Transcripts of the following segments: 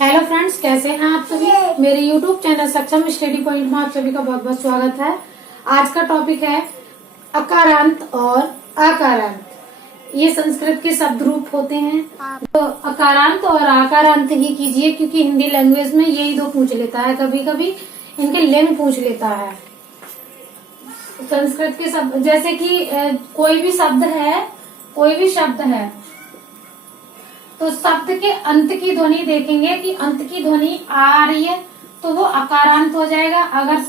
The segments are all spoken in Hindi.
हेलो फ्रेंड्स, कैसे हैं आप सभी। मेरे यूट्यूब चैनल सक्षम स्टडी पॉइंट में आप सभी का बहुत बहुत स्वागत है। आज का टॉपिक है अकारांत और आकारांत। ये संस्कृत के शब्द रूप होते हैं। तो अकारांत और आकारांत ही कीजिए, क्योंकि हिंदी लैंग्वेज में यही दो पूछ लेता है, कभी कभी इनके लिंग पूछ लेता है। संस्कृत के शब्द जैसे कि कोई भी शब्द है तो शब्द के अंत की ध्वनि देखेंगे कि अंत की ध्वनि आ रही है तो वो अकारांत हो जाएगा। अगर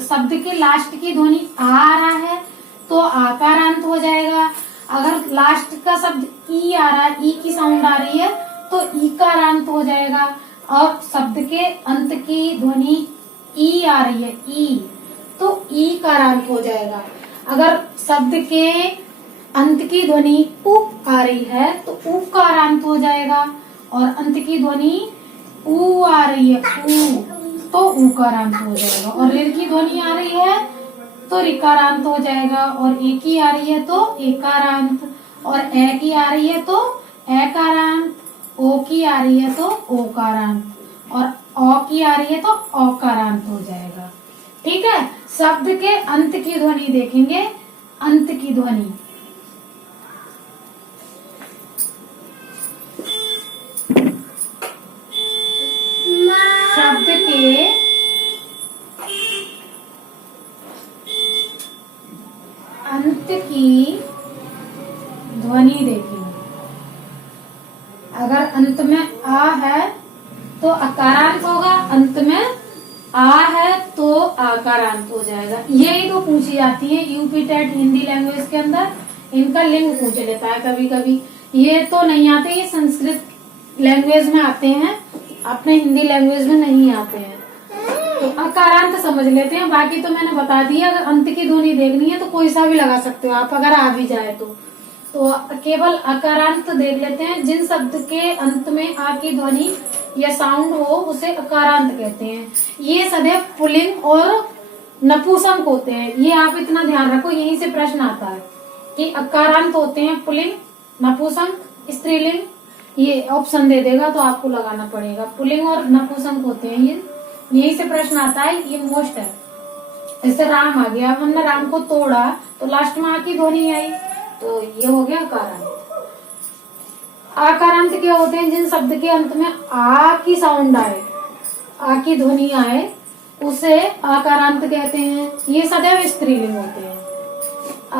शब्द के लास्ट की ध्वनि आ रहा है तो आकारांत हो जाएगा। अगर लास्ट का शब्द ई आ रहा है, ई की साउंड आ रही है तो ईकारांत हो जाएगा। और शब्द के अंत की ध्वनि ई आ रही है, ई, तो ईकारांत हो जाएगा। अगर शब्द के अंत की ध्वनि उ आ रही है तो उकारांत हो जाएगा। और अंत की ध्वनि उ आ रही है, उ, तो उकारांत हो जाएगा। और ऋ की ध्वनि आ रही है तो ऋकारांत हो जाएगा। और ए की आ रही है तो एकारांत। और ए की आ रही है तो एकारांत। ओ की आ रही है तो ओकारांत। और औ की आ रही है तो औकारांत हो जाएगा। ठीक है। शब्द के अंत की ध्वनि देखेंगे, अंत की ध्वनि शब्द के अंत की ध्वनि देखेंगे। अगर अंत में आ है तो अकारांत होगा, अंत में आ है तो आकारांत हो जाएगा। यही तो पूछी जाती है यूपी टेट हिंदी लैंग्वेज के अंदर। इनका लिंग पूछ लेता है कभी कभी। ये तो नहीं आते, ये संस्कृत लैंग्वेज में आते हैं, अपने हिंदी लैंग्वेज में नहीं आते हैं। तो अकारांत समझ लेते हैं। बाकी तो मैंने बता दिया। अगर अंत की ध्वनि देखनी है तो कोई सा भी लगा सकते हो आप, अगर आ भी जाए तो केवल अकारांत देख लेते हैं। जिन शब्द के अंत में आ की ध्वनि या साउंड हो उसे अकारांत कहते हैं। ये सदैव पुल्लिंग और नपुंसक होते हैं। ये आप इतना ध्यान रखो, यहीं से प्रश्न आता है कि अकारांत होते हैं पुल्लिंग, नपुंसक, स्त्रीलिंग। ये ऑप्शन दे देगा तो आपको लगाना पड़ेगा। पुल्लिंग और नपुंसक होते हैं ये, यहीं से प्रश्न आता है। ये मोस्ट है। जैसे राम आ गया, हमने राम को तोड़ा तो लास्ट में आ की ध्वनि आई, तो ये हो गया अकारांत। आकारांत क्या होते हैं? जिन शब्द के अंत में आ की साउंड आए, आ की ध्वनि आए, उसे आकारांत कहते हैं। ये सदैव स्त्रीलिंग होते हैं।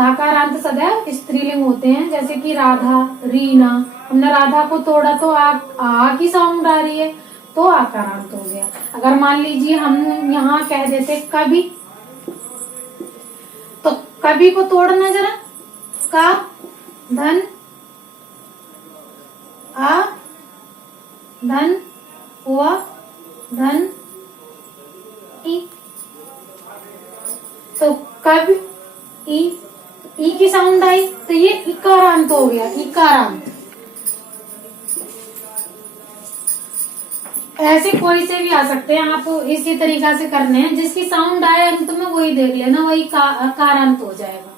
आकारांत सदैव स्त्रीलिंग होते हैं। जैसे कि राधा, रीना, हमने राधा को तोड़ा तो आ की साउंड आ रही है तो आकारांत हो गया। अगर मान लीजिए हम यहाँ कह देते कभी, तो कभी को तोड़ना जरा, का, धन, आ, धन, हुआ, धन, ई, तो कभी ई की साउंड आई तो ये इकारांत हो गया, इकारांत। ऐसे कोई से भी आ सकते हैं, आप इसी तरीका से करने हैं। जिसकी साउंड आए अंत में वही देख लेना, वही कारांत हो जाएगा।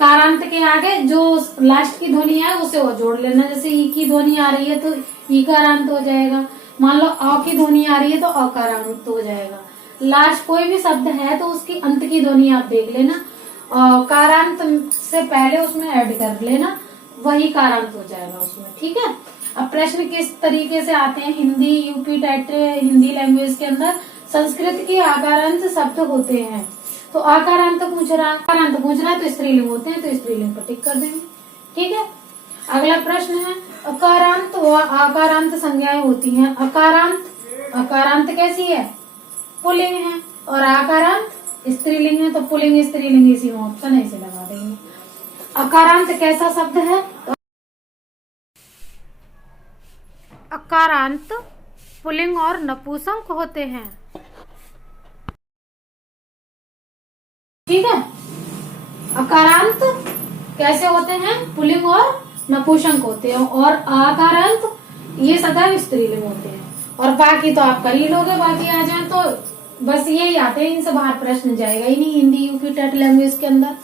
कारांत के आगे जो लास्ट की ध्वनि है उसे वो जोड़ लेना। जैसे ई की ध्वनि आ रही है तो ईकारांत हो जाएगा। मान लो अ की ध्वनि आ रही है तो अकारांत हो जाएगा। लास्ट कोई भी शब्द है तो उसकी अंत की ध्वनि आप देख लेना, कारांत से पहले उसमें ऐड कर लेना, वही कारांत हो जाएगा उसमें। ठीक है। अब प्रश्न किस तरीके से आते हैं Hindi UP TET Hindi language के अंदर। संस्कृत के आकारांत शब्द होते हैं। तो आकारांत पूछ रहा है तो स्त्रीलिंग होते हैं, तो स्त्रीलिंग पर टिक कर देंगे। ठीक है। अगला प्रश्न है अकारांत व आकारांत संज्ञाएं होती हैं। अकारांत कैसी है? पुल्लिंग है। और आकारांत स्त्रीलिंग है, तो पुल्लिंग स्त्रीलिंग इसी में ऑप्शन ऐसे लगा देंगे। अकारांत कैसा शब्द है? अकारांत पुल्लिंग और नपुंसक होते हैं। ठीक है। अकारांत कैसे होते हैं? पुल्लिंग और नपुंसक होते हैं। और आकारांत ये सदैव स्त्रीलिंग होते हैं। और बाकी तो आप कर ही लोगे, बाकी आ जाए तो बस यही आते हैं, इनसे बाहर प्रश्न जाएगा ही नहीं हिंदी यूपी टेट लैंग्वेज के अंदर।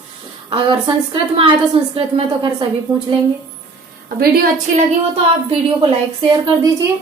अगर संस्कृत में आए तो संस्कृत में तो खैर सभी पूछ लेंगे। वीडियो अच्छी लगी हो तो आप वीडियो को लाइक शेयर कर दीजिए।